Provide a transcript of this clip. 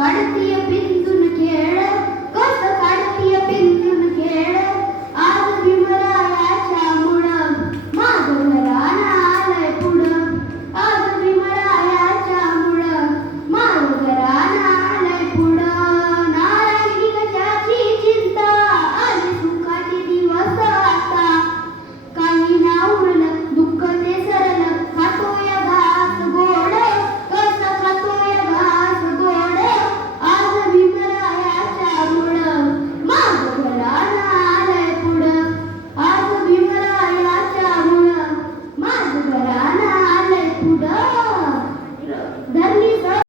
மனத்தில்